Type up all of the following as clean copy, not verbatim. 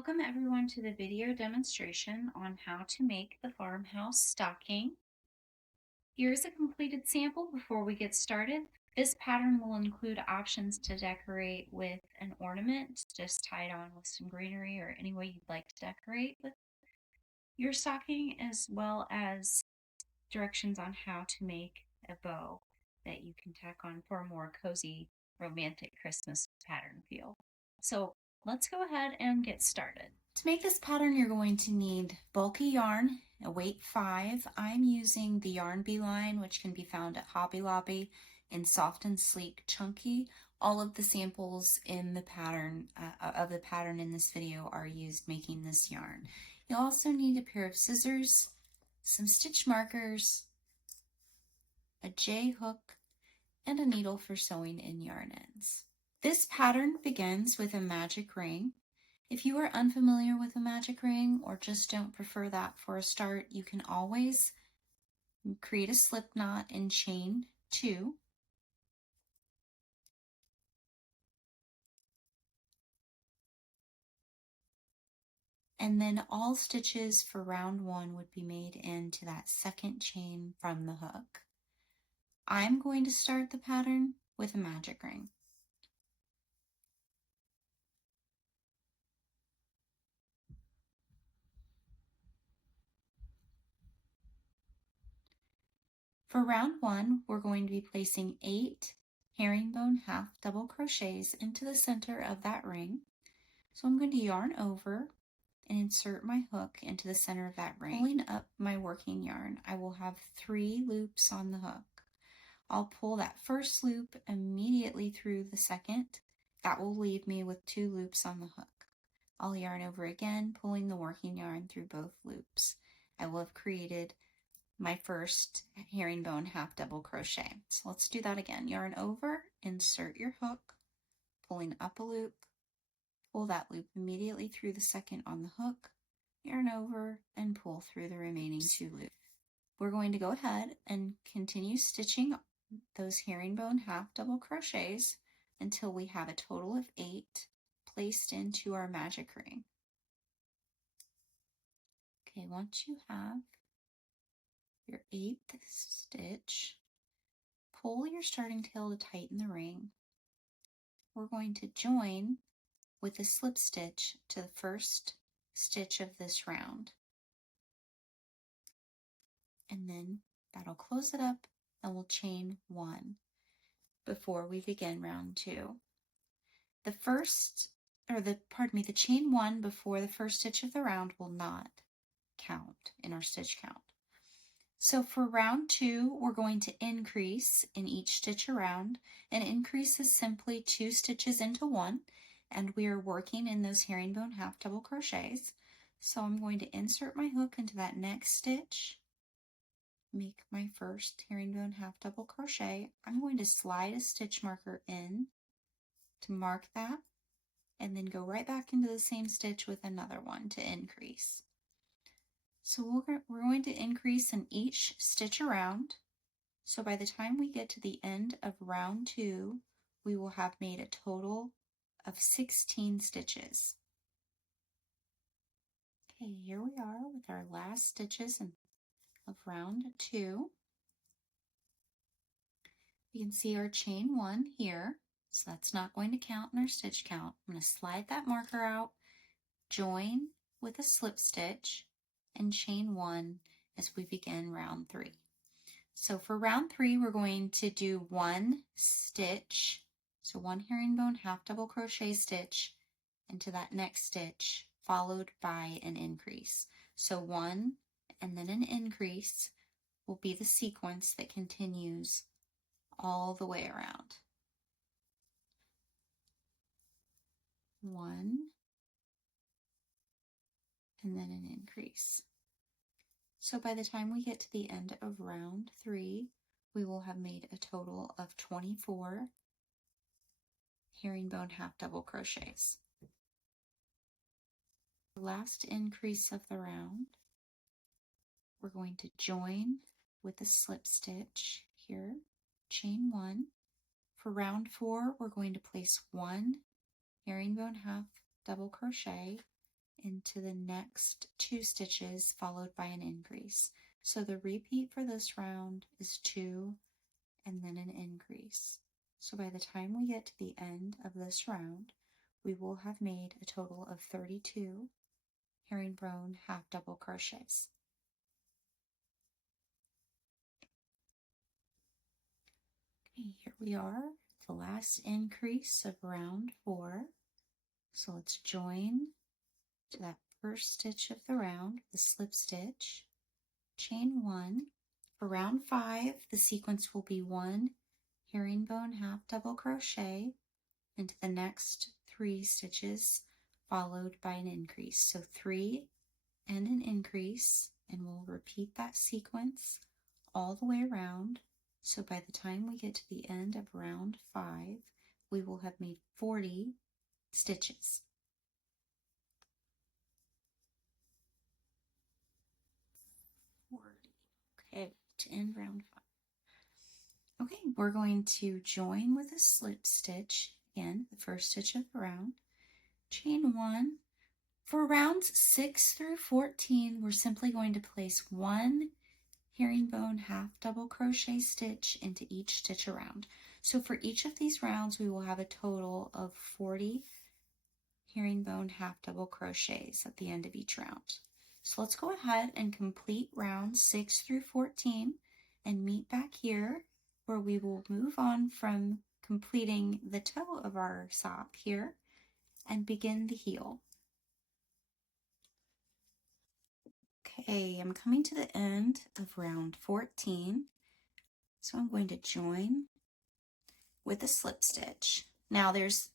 Welcome everyone to the video demonstration on how to make the farmhouse stocking. Here's a completed sample before we get started. This pattern will include options to decorate with an ornament, just tied on with some greenery or any way you'd like to decorate with your stocking, as well as directions on how to make a bow that you can tack on for a more cozy, romantic Christmas pattern feel. So let's go ahead and get started. To make this pattern, you're going to need bulky yarn, a weight 5. I'm using the Yarn Bee line, which can be found at Hobby Lobby in soft and sleek chunky. All of the samples in the pattern of the pattern in this video are used making this yarn. You'll also need a pair of scissors, some stitch markers, a J hook, and a needle for sewing in yarn ends. This pattern begins with a magic ring. If you are unfamiliar with a magic ring or just don't prefer that for a start, you can always create a slip knot and chain 2. And then all stitches for round 1 would be made into that second chain from the hook. I'm going to start the pattern with a magic ring. For round 1, we're going to be placing 8 herringbone half double crochets into the center of that ring. So I'm going to yarn over and insert my hook into the center of that ring. Pulling up my working yarn, I will have 3 loops on the hook. I'll pull that first loop immediately through the second. That will leave me with 2 loops on the hook. I'll yarn over again, pulling the working yarn through both loops. I will have created my first herringbone half double crochet. So let's do that again. Yarn over, insert your hook, pulling up a loop, pull that loop immediately through the second on the hook, yarn over, and pull through the remaining 2 loops. We're going to go ahead and continue stitching those herringbone half double crochets until we have a total of 8 placed into our magic ring. Okay, once you have your 8th stitch, pull your starting tail to tighten the ring. We're going to join with a slip stitch to the first stitch of this round. And then that'll close it up and we'll chain 1 before we begin round 2. The chain 1 before the first stitch of the round will not count in our stitch count. So for round 2, we're going to increase in each stitch around. An increase is simply 2 stitches into 1, and we are working in those herringbone half double crochets. So I'm going to insert my hook into that next stitch, make my first herringbone half double crochet. I'm going to slide a stitch marker in to mark that, and then go right back into the same stitch with another one to increase. So we're going to increase in each stitch around. So by the time we get to the end of round 2, we will have made a total of 16 stitches. Okay, here we are with our last stitches of round 2. You can see our chain 1 here, so that's not going to count in our stitch count. I'm going to slide that marker out, join with a slip stitch, and chain 1 as we begin round 3. So for round 3, we're going to do 1 stitch, so 1 herringbone half double crochet stitch into that next stitch, followed by an increase. So 1 and then an increase will be the sequence that continues all the way around. 1 and then an increase. So by the time we get to the end of round 3, we will have made a total of 24 herringbone half double crochets. The last increase of the round, we're going to join with a slip stitch here, chain 1. For round 4, we're going to place 1 herringbone half double crochet into the next 2 stitches followed by an increase. So the repeat for this round is 2 and then an increase. So by the time we get to the end of this round, we will have made a total of 32 herringbone half double crochets. Okay, here we are, the last increase of round 4. So let's join to that first stitch of the round, the slip stitch, chain 1. For round 5, the sequence will be 1 herringbone half double crochet into the next 3 stitches followed by an increase. So 3 and an increase, and we'll repeat that sequence all the way around. So by the time we get to the end of round 5, we will have made 40 stitches. Okay, to end round 5. Okay, we're going to join with a slip stitch, again, the first stitch of the round, chain 1. For rounds 6 through 14, we're simply going to place 1 herringbone half double crochet stitch into each stitch around. So for each of these rounds, we will have a total of 40 herringbone half double crochets at the end of each round. So let's go ahead and complete rounds 6 through 14 and meet back here where we will move on from completing the toe of our sock here and begin the heel. Okay, I'm coming to the end of round 14, so I'm going to join with a slip stitch. Now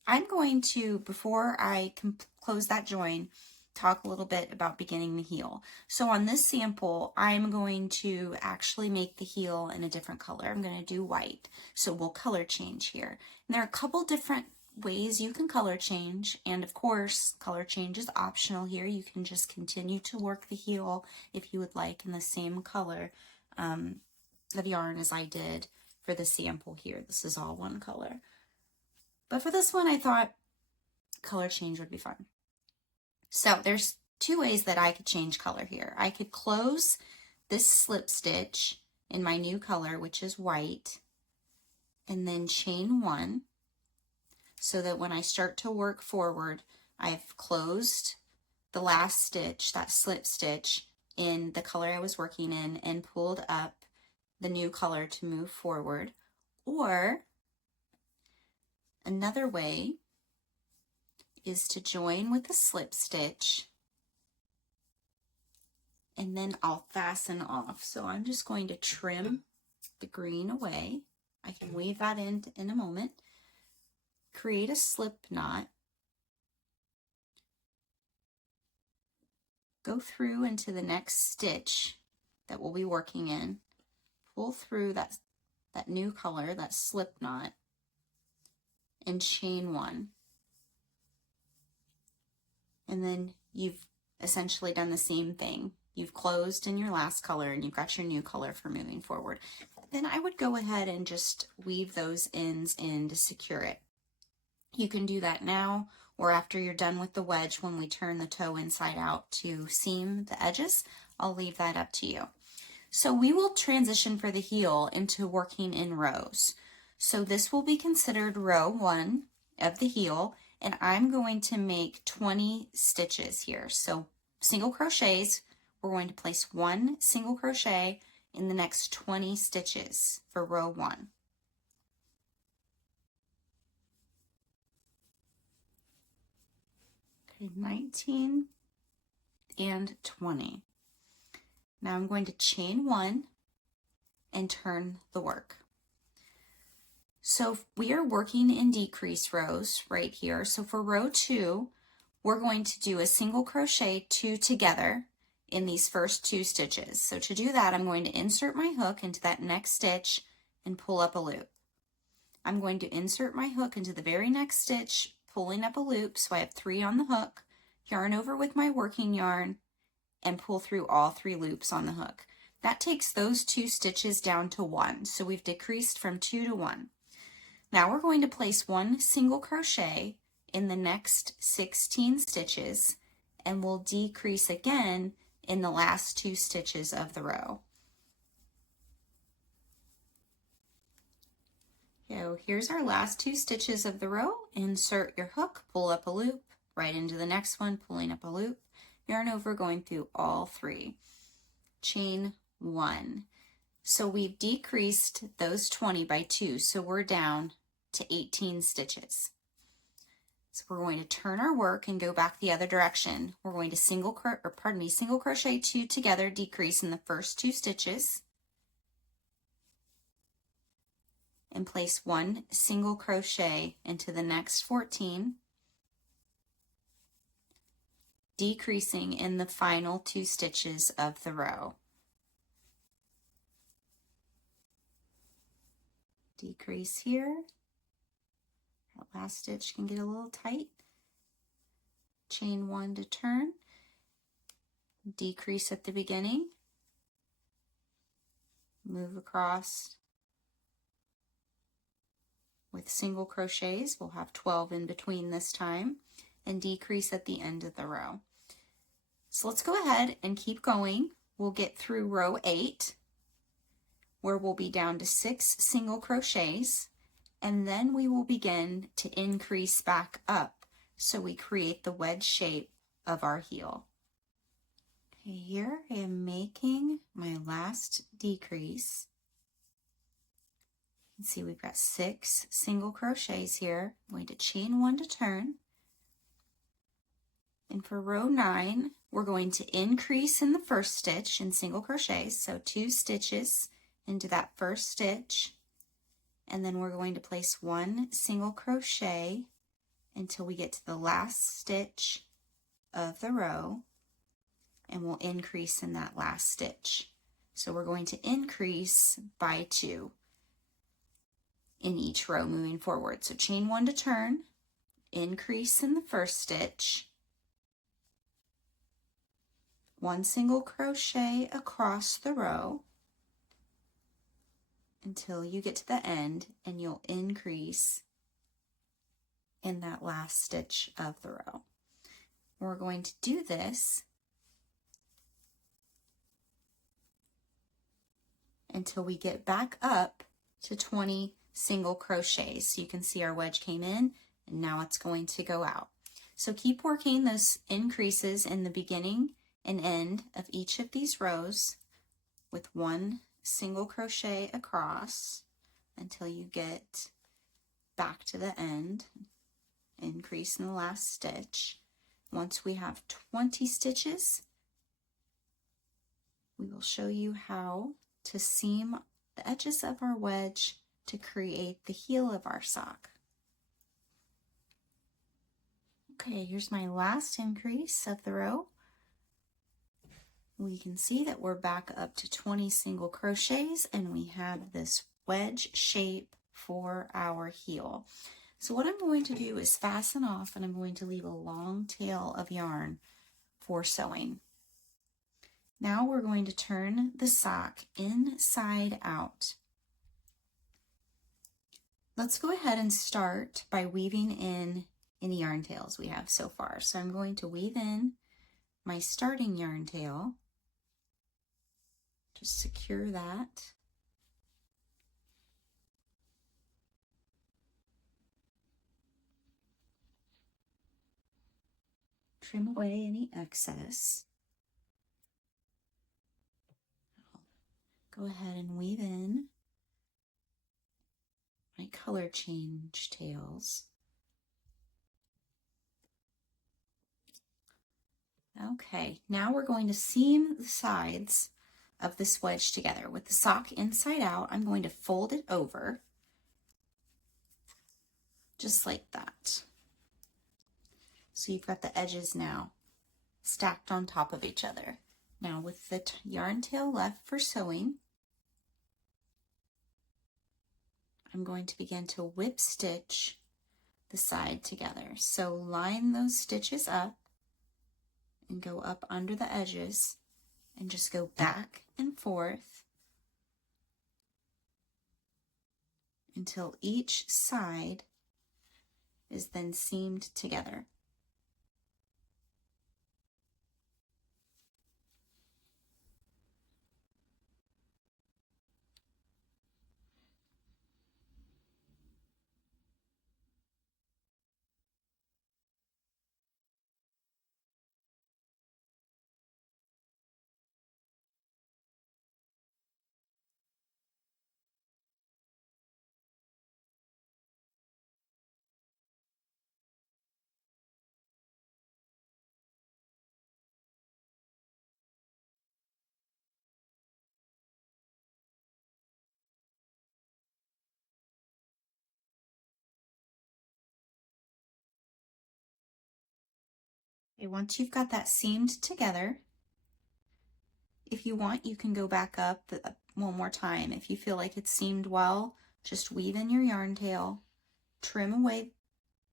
I'm going to, before I close that join, talk a little bit about beginning the heel. So on this sample, I'm going to actually make the heel in a different color. I'm going to do white, so we'll color change here. And there are a couple different ways you can color change, and of course, color change is optional here. You can just continue to work the heel if you would like in the same color of yarn as I did for the sample here. This is all one color. But for this one, I thought color change would be fun. So there's 2 ways that I could change color here. I could close this slip stitch in my new color, which is white, and then chain 1, so that when I start to work forward, I've closed the last stitch, that slip stitch, in the color I was working in and pulled up the new color to move forward. Or another way is to join with a slip stitch and then I'll fasten off. So I'm just going to trim the green away. I can weave that in a moment. Create a slip knot. Go through into the next stitch that we'll be working in. Pull through that new color, that slip knot, and chain 1. And then you've essentially done the same thing. You've closed in your last color and you've got your new color for moving forward. Then I would go ahead and just weave those ends in to secure it. You can do that now or after you're done with the wedge when we turn the toe inside out to seam the edges. I'll leave that up to you. So we will transition for the heel into working in rows. So this will be considered row 1 of the heel, and I'm going to make 20 stitches here. So single crochets, we're going to place 1 single crochet in the next 20 stitches for row 1. Okay, 19 and 20. Now I'm going to chain 1 and turn the work. So we are working in decrease rows right here. So for row 2, we're going to do a single crochet 2 together in these first 2 stitches. So to do that, I'm going to insert my hook into that next stitch and pull up a loop. I'm going to insert my hook into the very next stitch, pulling up a loop, so I have 3 on the hook, yarn over with my working yarn, and pull through all 3 loops on the hook. That takes those 2 stitches down to 1, so we've decreased from 2 to 1. Now we're going to place 1 single crochet in the next 16 stitches and we'll decrease again in the last 2 stitches of the row. So here's our last 2 stitches of the row. Insert your hook, pull up a loop, right into the next one, pulling up a loop, yarn over, going through all 3. Chain 1. So we've decreased those 20 by 2, so we're down to 18 stitches. So we're going to turn our work and go back the other direction. We're going to single crochet 2 together, decrease in the first 2 stitches, and place 1 single crochet into the next 14, decreasing in the final 2 stitches of the row. Decrease here. That last stitch can get a little tight. Chain 1 to turn. Decrease at the beginning. Move across with single crochets. We'll have 12 in between this time, and decrease at the end of the row. So let's go ahead and keep going. We'll get through row 8, where we'll be down to 6 single crochets, and then we will begin to increase back up so we create the wedge shape of our heel. Okay, here I am making my last decrease. You can see we've got 6 single crochets here. I'm going to chain 1 to turn. And for row 9, we're going to increase in the first stitch in single crochets, so 2 stitches into that first stitch, and then we're going to place 1 single crochet until we get to the last stitch of the row, and we'll increase in that last stitch. So we're going to increase by 2 in each row moving forward. So chain 1 to turn, increase in the first stitch, 1 single crochet across the row until you get to the end, and you'll increase in that last stitch of the row. We're going to do this until we get back up to 20 single crochets. So you can see our wedge came in, and now it's going to go out. So keep working those increases in the beginning and end of each of these rows with 1 single crochet across until you get back to the end. Increase in the last stitch. Once we have 20 stitches, we will show you how to seam the edges of our wedge to create the heel of our sock. Okay, here's my last increase of the row. We can see that we're back up to 20 single crochets, and we have this wedge shape for our heel. So what I'm going to do is fasten off, and I'm going to leave a long tail of yarn for sewing. Now we're going to turn the sock inside out. Let's go ahead and start by weaving in any yarn tails we have so far. So I'm going to weave in my starting yarn tail. Just secure that. Trim away any excess. Go ahead and weave in my color change tails. Okay, now we're going to seam the sides of this wedge together. With the sock inside out, I'm going to fold it over just like that. So you've got the edges now stacked on top of each other. Now with the yarn tail left for sewing, I'm going to begin to whip stitch the side together. So line those stitches up and go up under the edges and just go back and forth until each side is then seamed together. Okay, once you've got that seamed together, if you want, you can go back up one more time. If you feel like it's seamed well, just weave in your yarn tail, trim away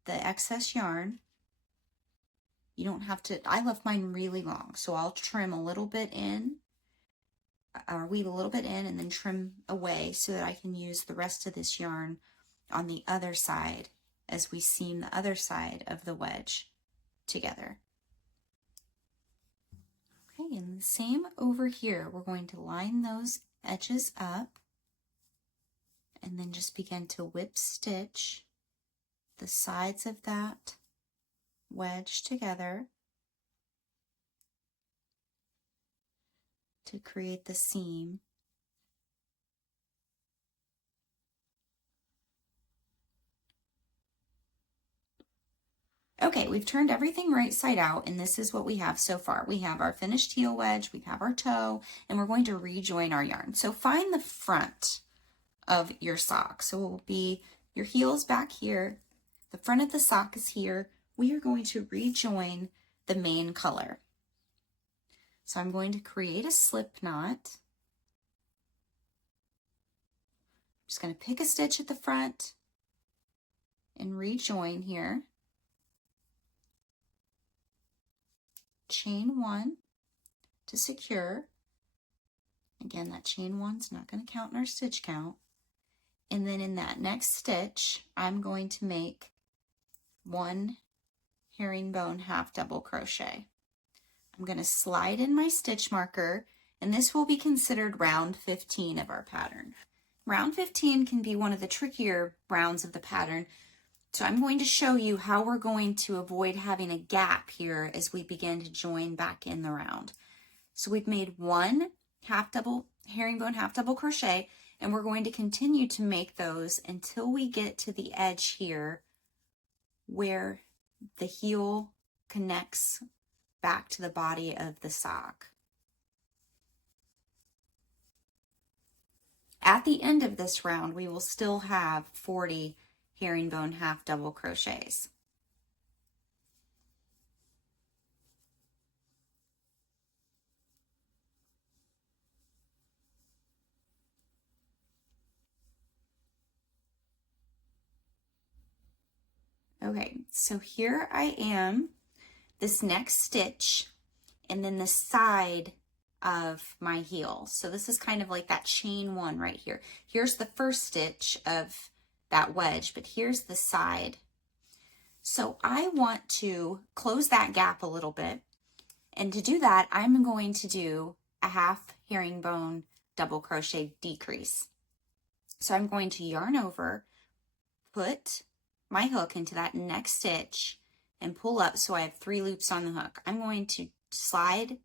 the excess yarn. You don't have to, I left mine really long, so I'll trim a little bit in, or weave a little bit in and then trim away so that I can use the rest of this yarn on the other side as we seam the other side of the wedge together. Okay, and the same over here, we're going to line those edges up and then just begin to whip stitch the sides of that wedge together to create the seam. Okay, we've turned everything right side out, and this is what we have so far. We have our finished heel wedge, we have our toe, and we're going to rejoin our yarn. So find the front of your sock. So it will be your heels back here, the front of the sock is here. We are going to rejoin the main color. So I'm going to create a slip knot. I'm just going to pick a stitch at the front and rejoin here. Chain one to secure. Again, that chain one's not going to count in our stitch count. And then in that next stitch, I'm going to make one herringbone half double crochet. I'm going to slide in my stitch marker, and this will be considered round 15 of our pattern. Round 15 can be one of the trickier rounds of the pattern, so I'm going to show you how we're going to avoid having a gap here as we begin to join back in the round. So we've made one herringbone half double crochet, and we're going to continue to make those until we get to the edge here where the heel connects back to the body of the sock. At the end of this round, we will still have 40 herringbone half double crochets. Okay, so here I am, this next stitch, and then the side of my heel. So this is kind of like that chain one right here. Here's the first stitch of that wedge, but here's the side. So I want to close that gap a little bit, and to do that, I'm going to do a half herringbone double crochet decrease. So I'm going to yarn over, put my hook into that next stitch, and pull up so I have 3 loops on the hook. I'm going to slide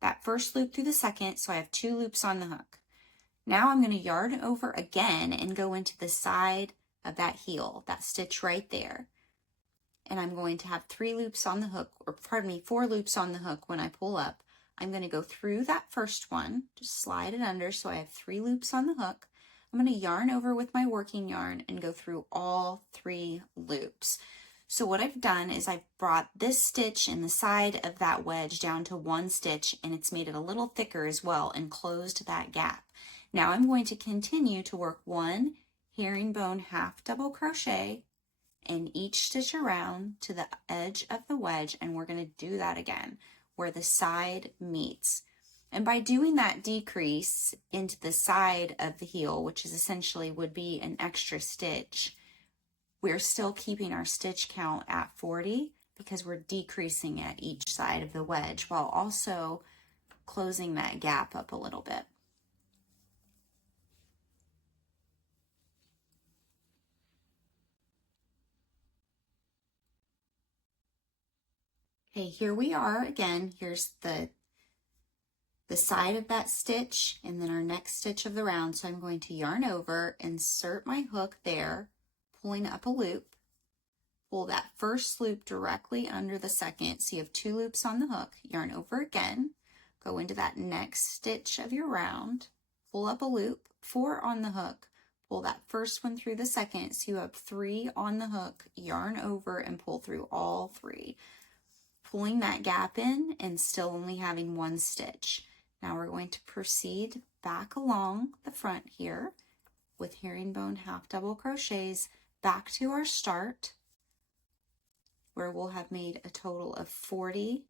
that first loop through the second, so I have 2 loops on the hook. Now I'm going to yarn over again and go into the side of that heel, that stitch right there. And I'm going to have 3 loops on the hook, or pardon me, 4 loops on the hook when I pull up. I'm going to go through that first one, just slide it under so I have 3 loops on the hook. I'm going to yarn over with my working yarn and go through all 3 loops. So what I've done is I've brought this stitch in the side of that wedge down to 1 stitch, and it's made it a little thicker as well and closed that gap. Now I'm going to continue to work 1 herringbone half double crochet in each stitch around to the edge of the wedge, and we're going to do that again where the side meets. And by doing that decrease into the side of the heel, which is essentially would be an extra stitch, we're still keeping our stitch count at 40 because we're decreasing at each side of the wedge while also closing that gap up a little bit. Okay, here we are again. Here's the side of that stitch and then our next stitch of the round. So I'm going to yarn over, insert my hook there, pulling up a loop, pull that first loop directly under the second. So you have 2 loops on the hook, yarn over again, go into that next stitch of your round, pull up a loop, 4 on the hook, pull that first one through the second. So you have 3 on the hook, yarn over and pull through all 3. pulling that gap in and still only having one stitch. Now we're going to proceed back along the front here with herringbone half double crochets back to our start, where we'll have made a total of 40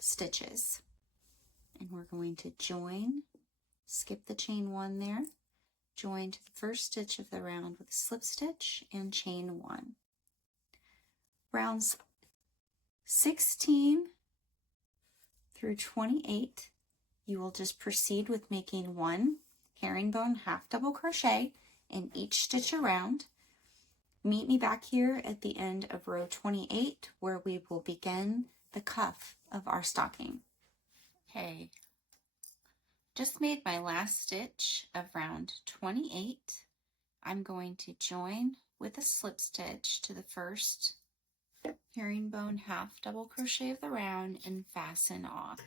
stitches. And we're going to join, skip the chain 1 there, join to the first stitch of the round with a slip stitch and chain 1. Rounds 16 through 28, you will just proceed with making 1 herringbone half double crochet in each stitch around. Meet me back here at the end of row 28, where we will begin the cuff of our stocking. Okay, just made my last stitch of round 28. I'm going to join with a slip stitch to the first herringbone half double crochet of the round and fasten off.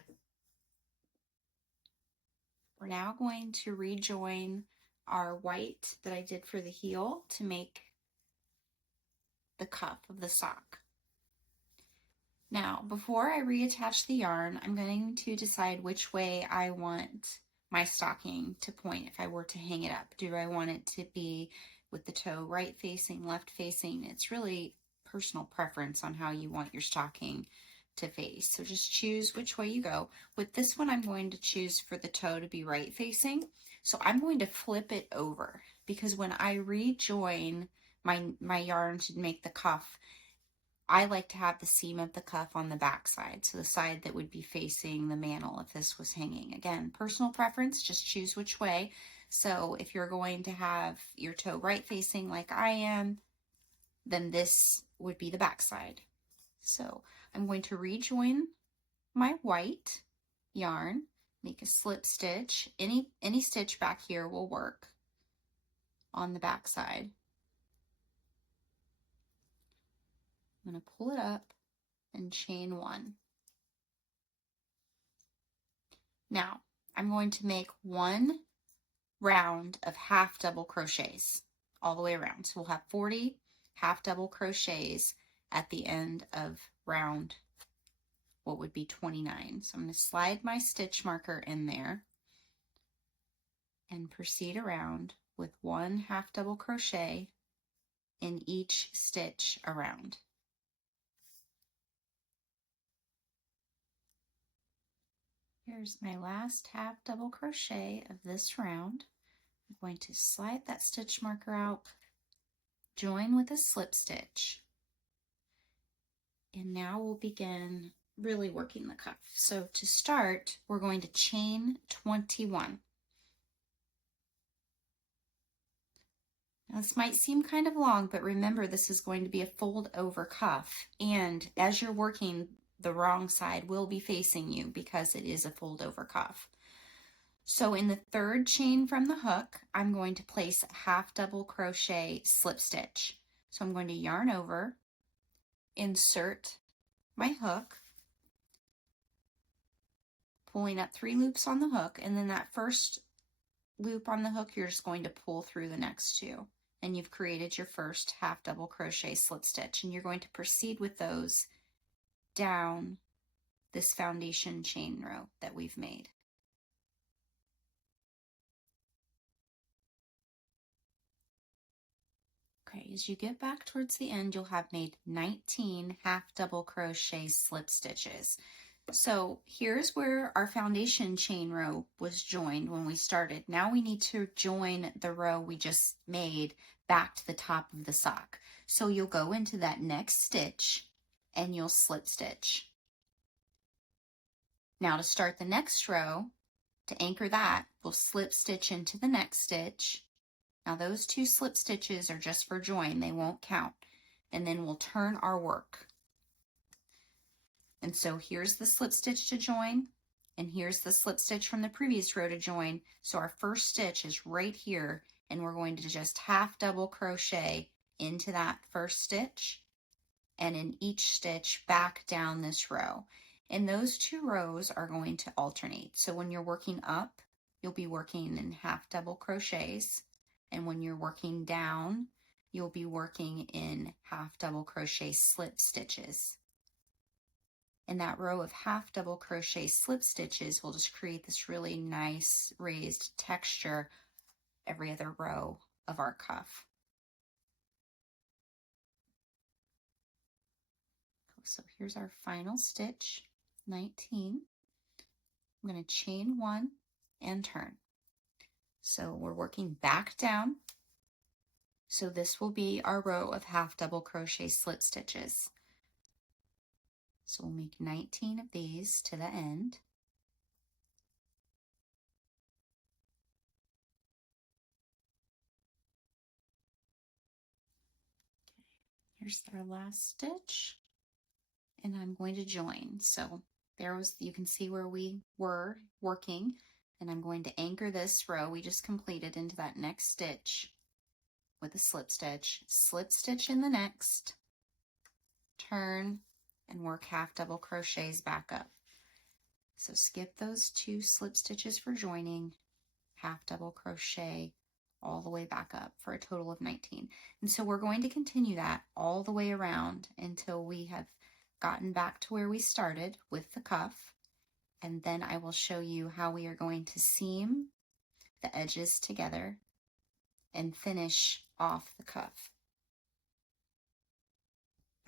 We're now going to rejoin our white that I did for the heel to make the cuff of the sock. Now, before I reattach the yarn, I'm going to decide which way I want my stocking to point if I were to hang it up. Do I want it to be with the toe right facing, left facing? It's really personal preference on how you want your stocking to face. So just choose which way you go. With this one, I'm going to choose for the toe to be right facing. So I'm going to flip it over, because when I rejoin my yarn to make the cuff, I like to have the seam of the cuff on the back side, so the side that would be facing the mantle if this was hanging. Again, personal preference, just choose which way. So if you're going to have your toe right facing like I am, then this would be the back side. So I'm going to rejoin my white yarn, make a slip stitch. Any stitch back here will work on the back side. I'm going to pull it up and chain 1. Now I'm going to make 1 round of half double crochets all the way around. So we'll have 40 half double crochets at the end of round what would be 29. So I'm going to slide my stitch marker in there and proceed around with 1 half double crochet in each stitch around. Here's my last half double crochet of this round. I'm going to slide that stitch marker out, join with a slip stitch, and now we'll begin really working the cuff. So to start, we're going to chain 21. Now this might seem kind of long, but remember this is going to be a fold over cuff, and as you're working, the wrong side will be facing you because it is a fold over cuff. So in the 3rd chain from the hook, I'm going to place a half double crochet slip stitch. So I'm going to yarn over, insert my hook, pulling up 3 loops on the hook, and then that first loop on the hook, you're just going to pull through the next 2. And you've created your first half double crochet slip stitch, and you're going to proceed with those down this foundation chain row that we've made. Okay, as you get back towards the end, you'll have made 19 half double crochet slip stitches. So here's where our foundation chain row was joined when we started. Now we need to join the row we just made back to the top of the sock. So you'll go into that next stitch and you'll slip stitch. Now to start the next row, to anchor that, we'll slip stitch into the next stitch. Now those 2 slip stitches are just for join, they won't count. And then we'll turn our work. And so here's the slip stitch to join, and here's the slip stitch from the previous row to join. So our first stitch is right here, and we're going to just half double crochet into that first stitch and in each stitch back down this row. And those 2 rows are going to alternate. So when you're working up, you'll be working in half double crochets, and when you're working down, you'll be working in half double crochet slip stitches. And that row of half double crochet slip stitches will just create this really nice raised texture every other row of our cuff. So here's our final stitch, 19. I'm going to chain 1 and turn. So we're working back down. So this will be our row of half double crochet slip stitches. So we'll make 19 of these to the end. Here's our last stitch, and I'm going to join. So you can see where we were working, and I'm going to anchor this row we just completed into that next stitch with a slip stitch in the next, turn, and work half double crochets back up. So skip those 2 slip stitches for joining, half double crochet all the way back up for a total of 19. And so we're going to continue that all the way around until we have gotten back to where we started with the cuff. And then I will show you how we are going to seam the edges together and finish off the cuff.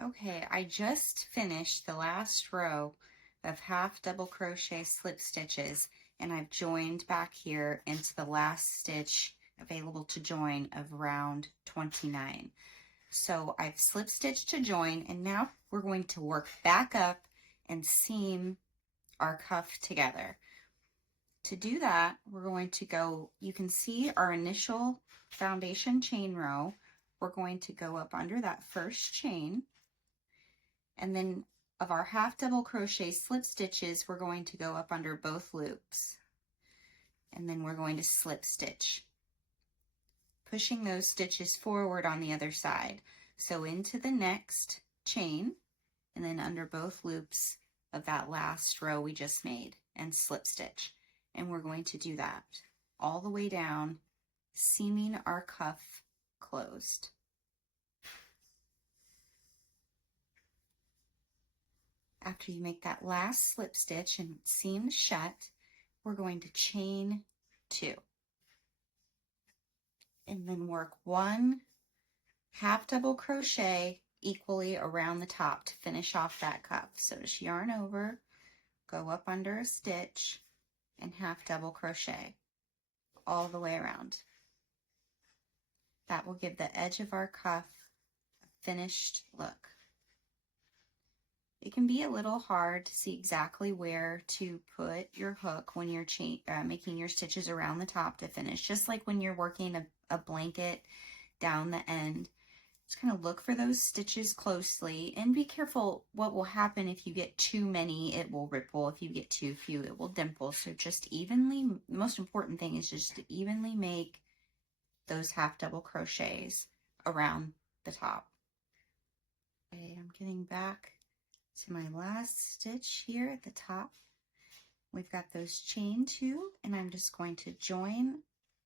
Okay, I just finished the last row of half double crochet slip stitches, and I've joined back here into the last stitch available to join of round 29. So I've slip stitched to join, and now we're going to work back up and seam our cuff together. To do that, we're going to go, you can see our initial foundation chain row. We're going to go up under that first chain, and then of our half double crochet slip stitches, we're going to go up under both loops, and then we're going to slip stitch, pushing those stitches forward on the other side. So into the next chain, and then under both loops of that last row we just made, and slip stitch. And we're going to do that all the way down, seaming our cuff closed. After you make that last slip stitch and seam shut, we're going to chain 2. And then work 1 half double crochet equally around the top to finish off that cuff. So just yarn over, go up under a stitch, and half double crochet all the way around. That will give the edge of our cuff a finished look. It can be a little hard to see exactly where to put your hook when you're making your stitches around the top to finish, just like when you're working a blanket down the end. Just kind of look for those stitches closely and be careful. What will happen if you get too many, it will ripple. If you get too few, it will dimple. So just evenly, the most important thing is just to evenly make those half double crochets around the top. Okay, I'm getting back to my last stitch here at the top. We've got those chain 2, and I'm just going to join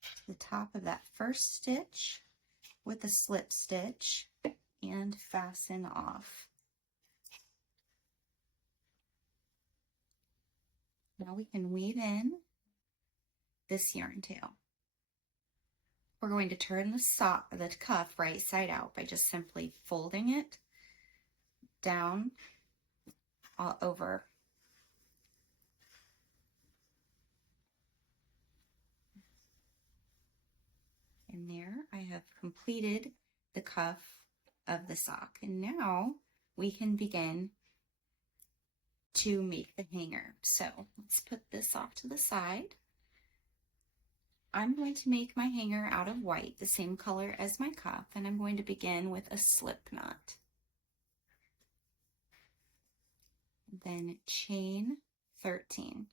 to the top of that first stitch with a slip stitch and fasten off. Now we can weave in this yarn tail. We're going to turn the cuff right side out by just simply folding it down all over. And there I have completed the cuff of the sock. And now we can begin to make the hanger. So let's put this off to the side. I'm going to make my hanger out of white, the same color as my cuff, and I'm going to begin with a slip knot. Then chain 13.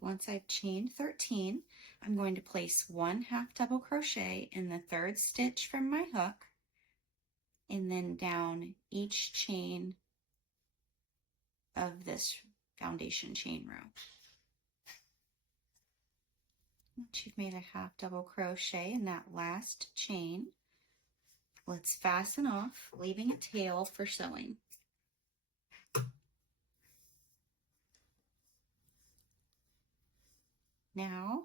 Once I've chained 13, I'm going to place 1 half double crochet in the 3rd stitch from my hook, and then down each chain of this foundation chain row. Once you've made a half double crochet in that last chain, let's fasten off, leaving a tail for sewing. Now,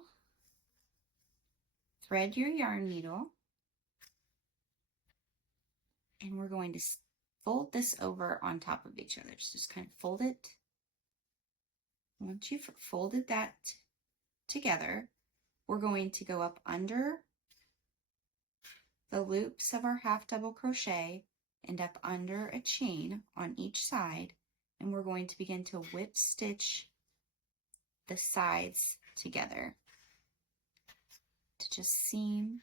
thread your yarn needle, and we're going to fold this over on top of each other. Just kind of fold it. Once you've folded that together, we're going to go up under the loops of our half double crochet and up under a chain on each side, and we're going to begin to whip stitch the sides together to just seam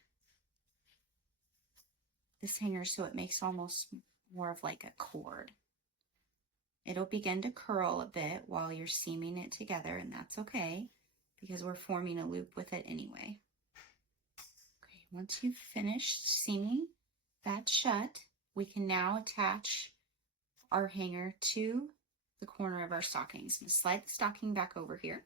this hanger so it makes almost more of like a cord. It'll begin to curl a bit while you're seaming it together, and that's okay because we're forming a loop with it anyway. Okay, once you've finished seaming that shut, we can now attach our hanger to the corner of our stockings. I'm going to slide the stocking back over here.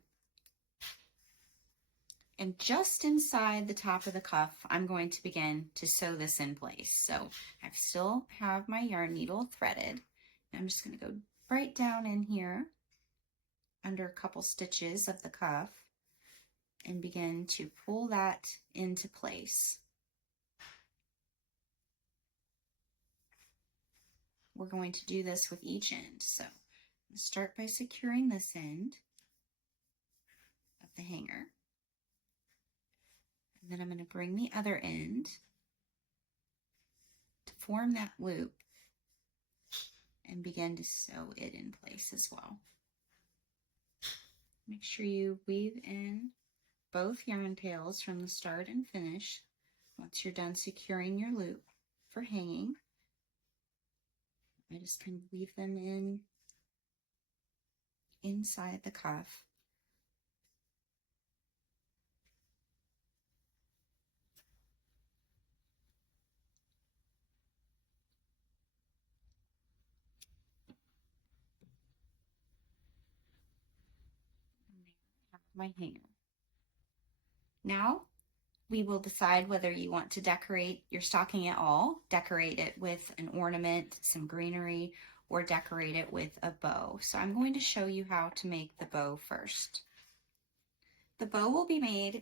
And just inside the top of the cuff, I'm going to begin to sew this in place. So I still have my yarn needle threaded. I'm just going to go right down in here under a couple stitches of the cuff and begin to pull that into place. We're going to do this with each end. So let's start by securing this end of the hanger. And then I'm going to bring the other end to form that loop and begin to sew it in place as well. Make sure you weave in both yarn tails from the start and finish. Once you're done securing your loop for hanging, I just kind of weave them in inside the cuff. My hanger. Now we will decide whether you want to decorate your stocking at all, decorate it with an ornament, some greenery, or decorate it with a bow. So I'm going to show you how to make the bow first. The bow will be made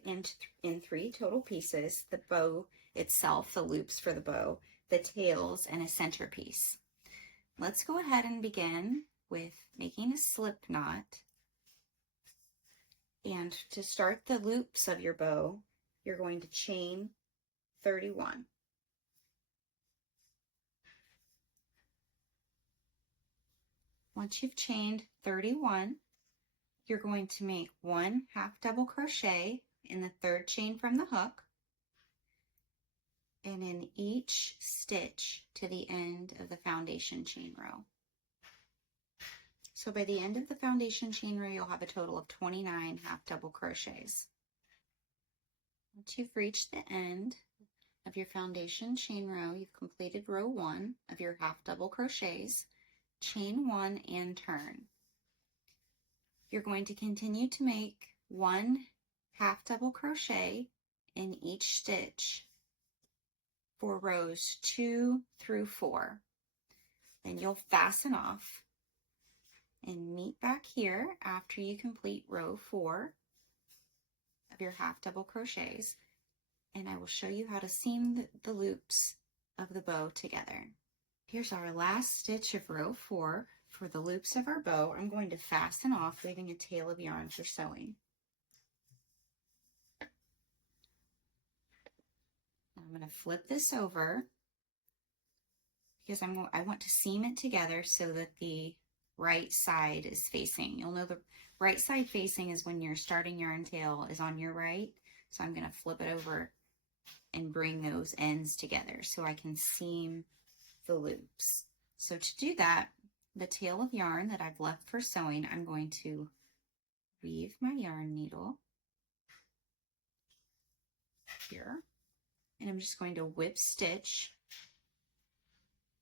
in 3 total pieces: the bow itself, the loops for the bow, the tails, and a centerpiece. Let's go ahead and begin with making a slip knot. And to start the loops of your bow, you're going to chain 31. Once you've chained 31, you're going to make 1 half double crochet in the 3rd chain from the hook and in each stitch to the end of the foundation chain row. So by the end of the foundation chain row, you'll have a total of 29 half double crochets. Once you've reached the end of your foundation chain row, you've completed row 1 of your half double crochets. Chain 1 and turn. You're going to continue to make 1 half double crochet in each stitch for rows 2 through 4. Then you'll fasten off and meet back here after you complete row 4 of your half double crochets, and I will show you how to seam the loops of the bow together. Here's our last stitch of row 4 for the loops of our bow. I'm going to fasten off, leaving a tail of yarn for sewing. I'm going to flip this over because I want to seam it together so that the right side is facing. You'll know the right side facing is when your starting yarn tail is on your right. So I'm going to flip it over and bring those ends together so I can seam the loops. So to do that, the tail of yarn that I've left for sewing, I'm going to weave my yarn needle here, and I'm just going to whip stitch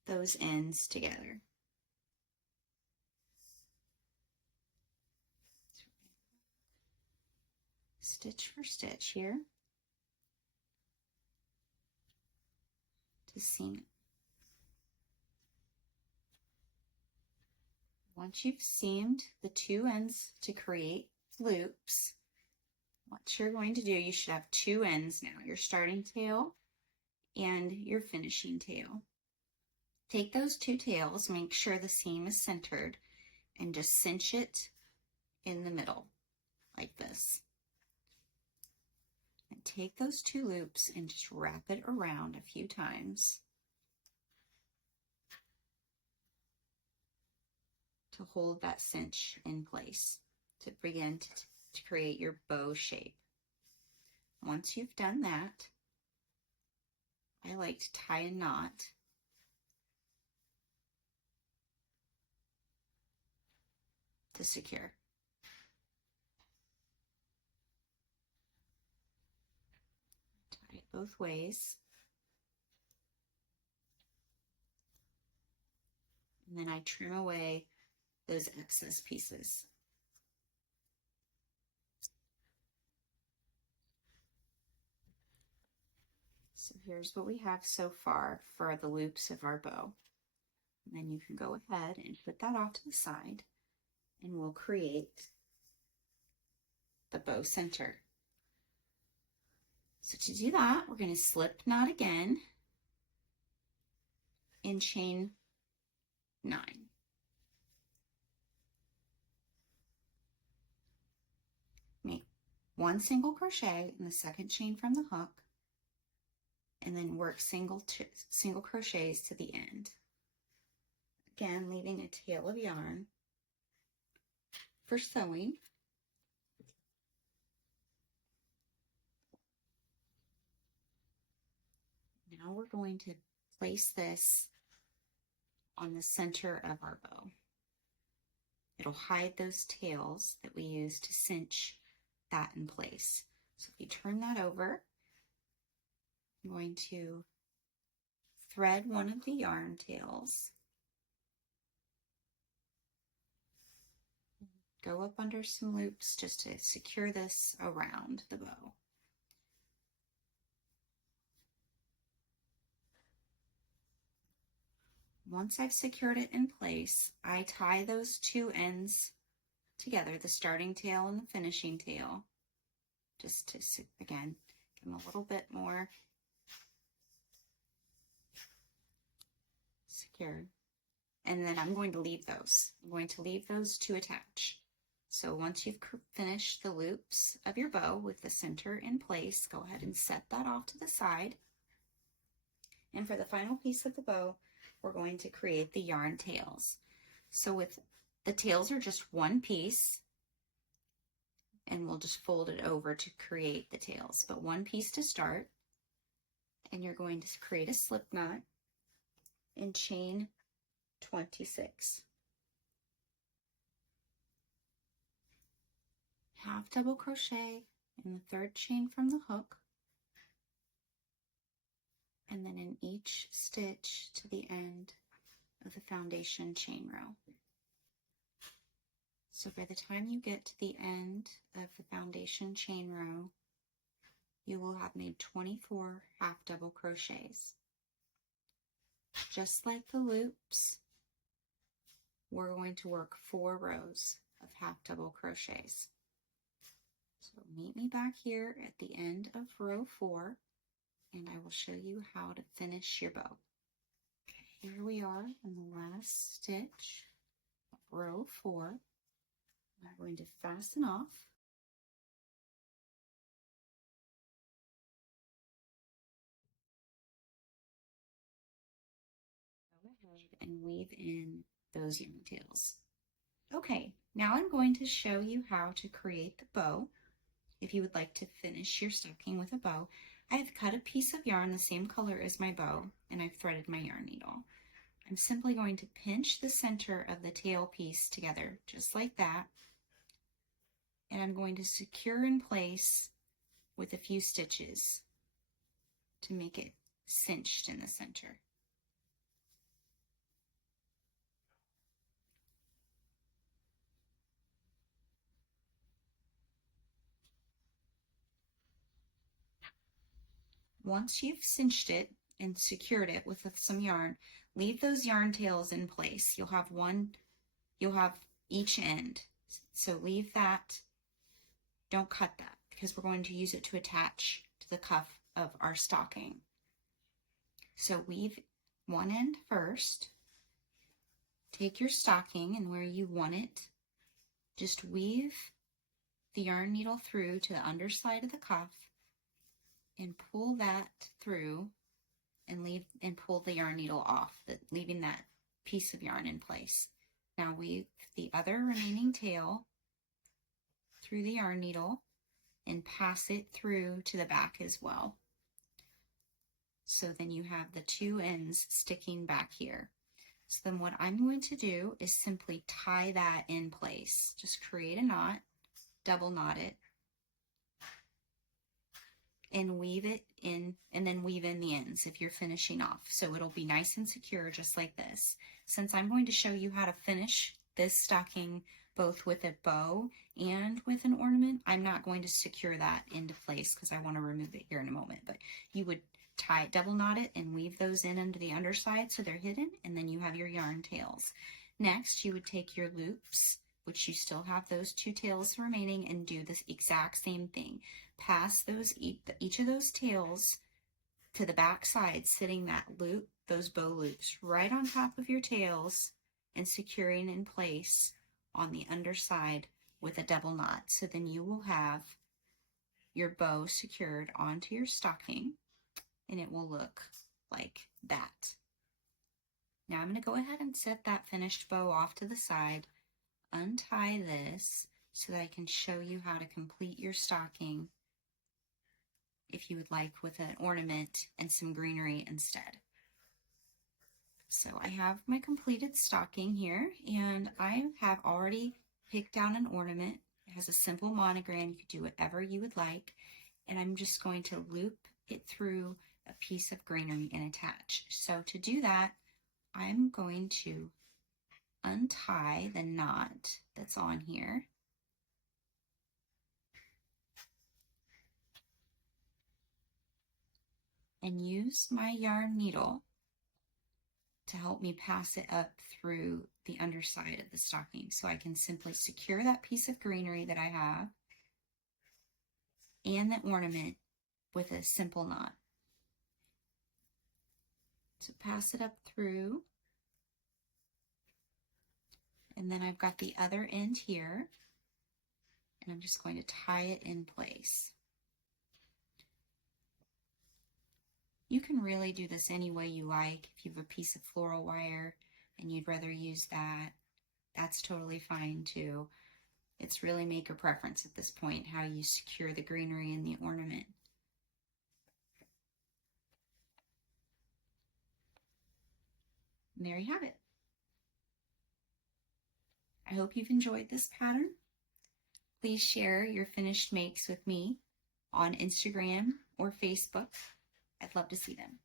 those ends together. stitch for stitch here to seam it. Once you've seamed the two ends to create loops, what you're going to do, you should have two ends now, your starting tail and your finishing tail. Take those two tails, make sure the seam is centered, and just cinch it in the middle like this. And take those two loops and just wrap it around a few times to hold that cinch in place to begin to create your bow shape. Once you've done that, I like to tie a knot to secure. Tie it both ways. And then I trim away those excess pieces. So here's what we have so far for the loops of our bow. And then you can go ahead and put that off to the side, and we'll create the bow center. So to do that, we're going to slip knot again in chain 9. Make one single crochet in the second chain from the hook, and then work single crochets to the end. Again, leaving a tail of yarn for sewing. Now we're going to place this on the center of our bow. It'll hide those tails that we use to cinch that in place. So if you turn that over, I'm going to thread one of the yarn tails, go up under some loops just to secure this around the bow. Once I've secured it in place, I tie those two ends together, the starting tail and the finishing tail, just to, again, give them a little bit more secure. And then I'm going to leave those. I'm going to leave those to attach. So once you've finished the loops of your bow with the center in place, go ahead and set that off to the side. And for the final piece of the bow, we're going to create the yarn tails. So with the tails are just one piece, and we'll just fold it over to create the tails, but one piece to start. And you're going to create a slip knot in chain 26. Half double crochet in the third chain from the hook, and then in each stitch to the end of the foundation chain row. So by the time you get to the end of the foundation chain row, you will have made 24 half double crochets. Just like the loops, we're going to work 4 rows of half double crochets. So meet me back here at the end of row 4, and I will show you how to finish your bow. Here we are in the last stitch of row 4. I'm going to fasten off. Go ahead and weave in those yarn tails. Okay, now I'm going to show you how to create the bow. If you would like to finish your stocking with a bow, I have cut a piece of yarn the same color as my bow, and I've threaded my yarn needle. I'm simply going to pinch the center of the tail piece together, just like that, and I'm going to secure in place with a few stitches to make it cinched in the center. Once you've cinched it and secured it with some yarn, leave those yarn tails in place. You'll have each end. So leave that, don't cut that because we're going to use it to attach to the cuff of our stocking. So weave one end first. Take your stocking and where you want it, just weave the yarn needle through to the underside of the cuff and pull that through and pull the yarn needle off, leaving that piece of yarn in place. Now weave the other remaining tail through the yarn needle and pass it through to the back as well. So then you have the two ends sticking back here. So then what I'm going to do is simply tie that in place. Just create a knot, double knot it, and weave it in, and then weave in the ends if you're finishing off. So it'll be nice and secure just like this. Since I'm going to show you how to finish this stocking both with a bow and with an ornament, I'm not going to secure that into place because I want to remove it here in a moment. But you would double knot it and weave those in under the underside so they're hidden, and then you have your yarn tails. Next, you would take your loops, which you still have those two tails remaining, and do this exact same thing. Pass each of those tails to the back side, sitting that loop, those bow loops, right on top of your tails and securing in place on the underside with a double knot. So then you will have your bow secured onto your stocking, and it will look like that. Now I'm going to go ahead and set that finished bow off to the side, untie this so that I can show you how to complete your stocking if you would like with an ornament and some greenery instead. So I have my completed stocking here, and I have already picked out an ornament. It has a simple monogram. You could do whatever you would like, and I'm just going to loop it through a piece of greenery and attach. So to do that, I'm going to untie the knot that's on here. And use my yarn needle to help me pass it up through the underside of the stocking so I can simply secure that piece of greenery that I have and the ornament with a simple knot. So pass it up through, and then I've got the other end here, and I'm just going to tie it in place. You can really do this any way you like. If you have a piece of floral wire and you'd rather use that, that's totally fine too. It's really maker preference at this point, how you secure the greenery and the ornament. And there you have it. I hope you've enjoyed this pattern. Please share your finished makes with me on Instagram or Facebook. I'd love to see them.